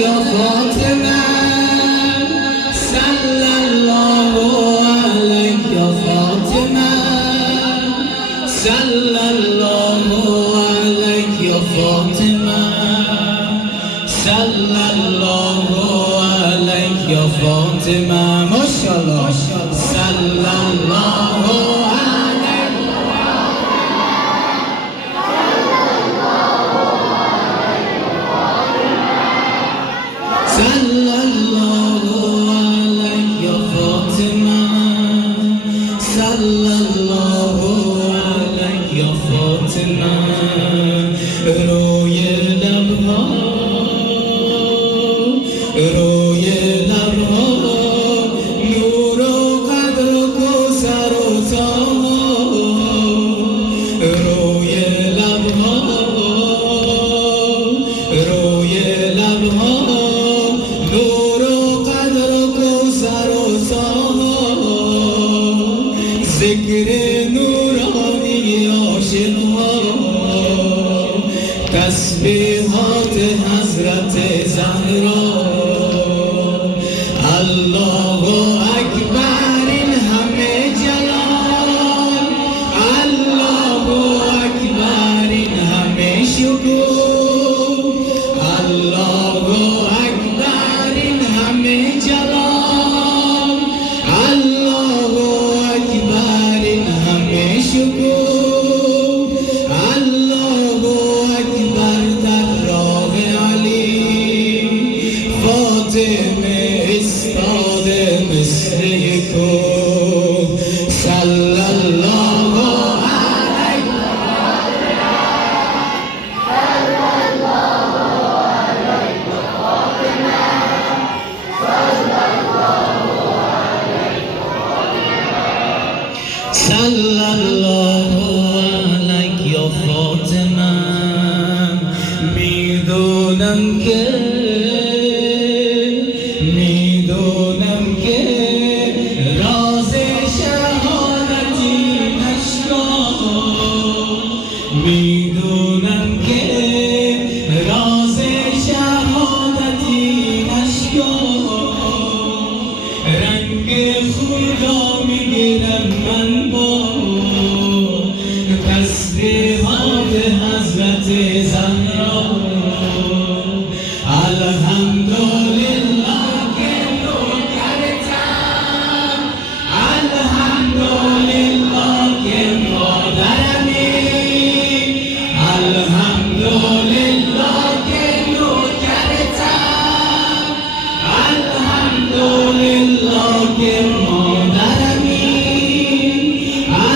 یا فاطمه صلی الله علیک یا فاطمه صلی الله علیک یا فاطمه صلی الله علیک یا فاطمه ماشاءالله صلی الله صلی الله علیک یا فاطمه صلی الله علیک یا فاطمه روی لبها نور و قدر و کوثر و طه روی لبها نور و قدر و کوثر و طه ذکر نورانی عاشقها تسبیحات حضرت زهرا الله اکبر این همه جلال الله اکبر این همه شکوه الله اکبر این همه جلال الله اکبر این همه شکوه الله اکبر در راه علی فاطمه استاده مثل یکو صلی الله علیک صلی الله علیک یا فاطمه میدونم که راز شهادتی نشکا میدونم که راز شهادتی نشکا رنگ خدا میگیرم من با تسبیحات حضرت زهرا الحمدلله که نوکرتم الحمدلله که مادرمی الحمدلله که نوکرتم الحمدلله که مادرمی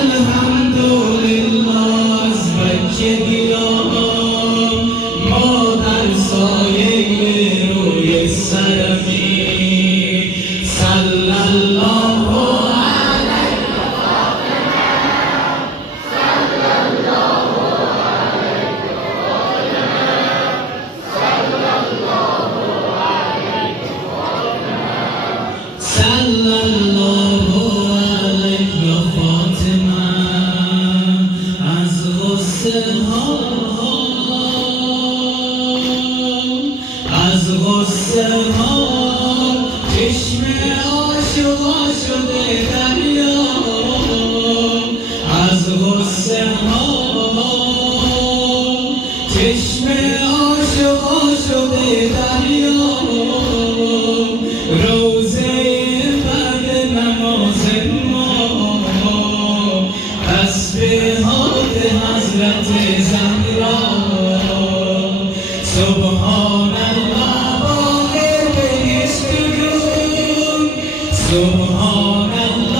الحمدلله از بچگیام مادر سایه روی سرمی صلی الله علیک صلی الله علیک یا فاطمه از غصه ها چشم عاشقا شده دریا از غصه ها چشم عاشقا شده دریا روزه بعد نماز ما تسبیحات حضرت زهرا سبحان الله سبحان الله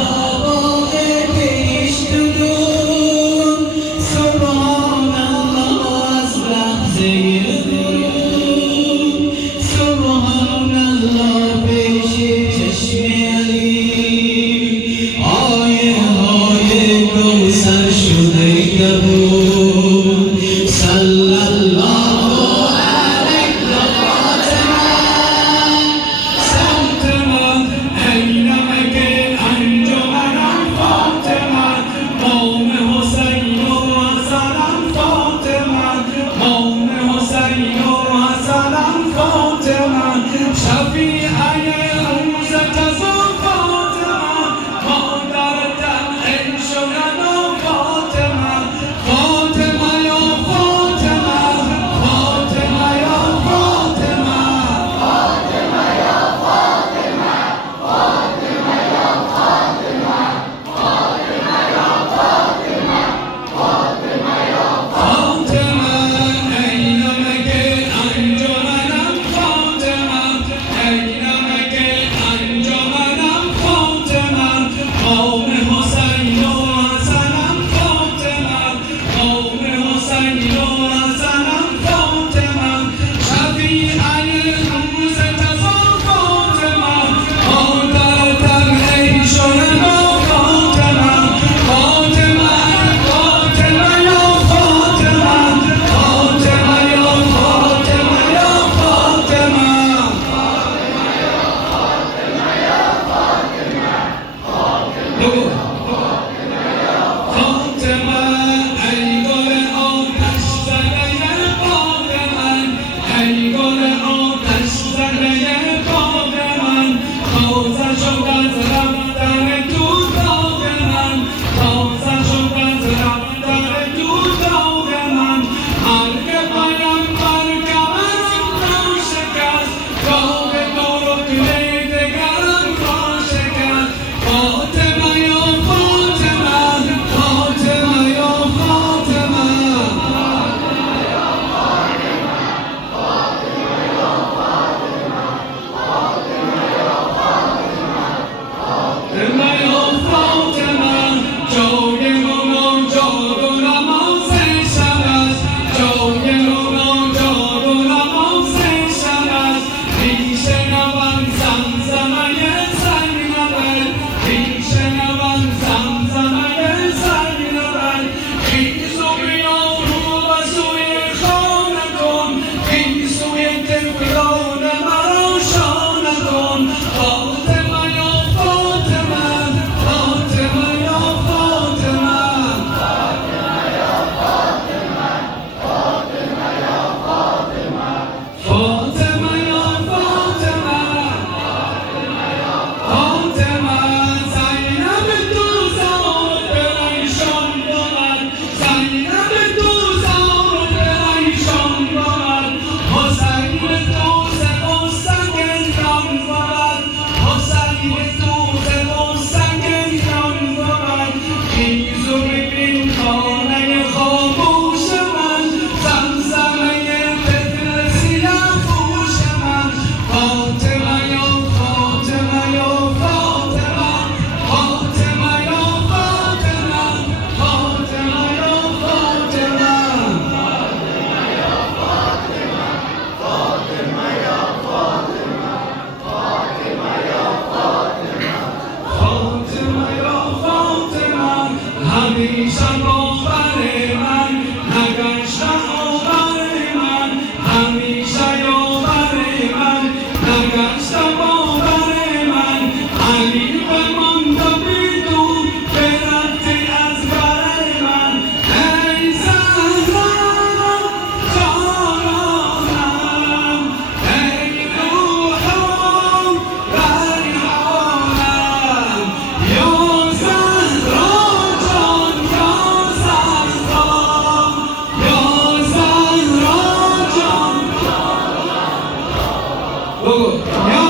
ಹೋಗು ಯಾವ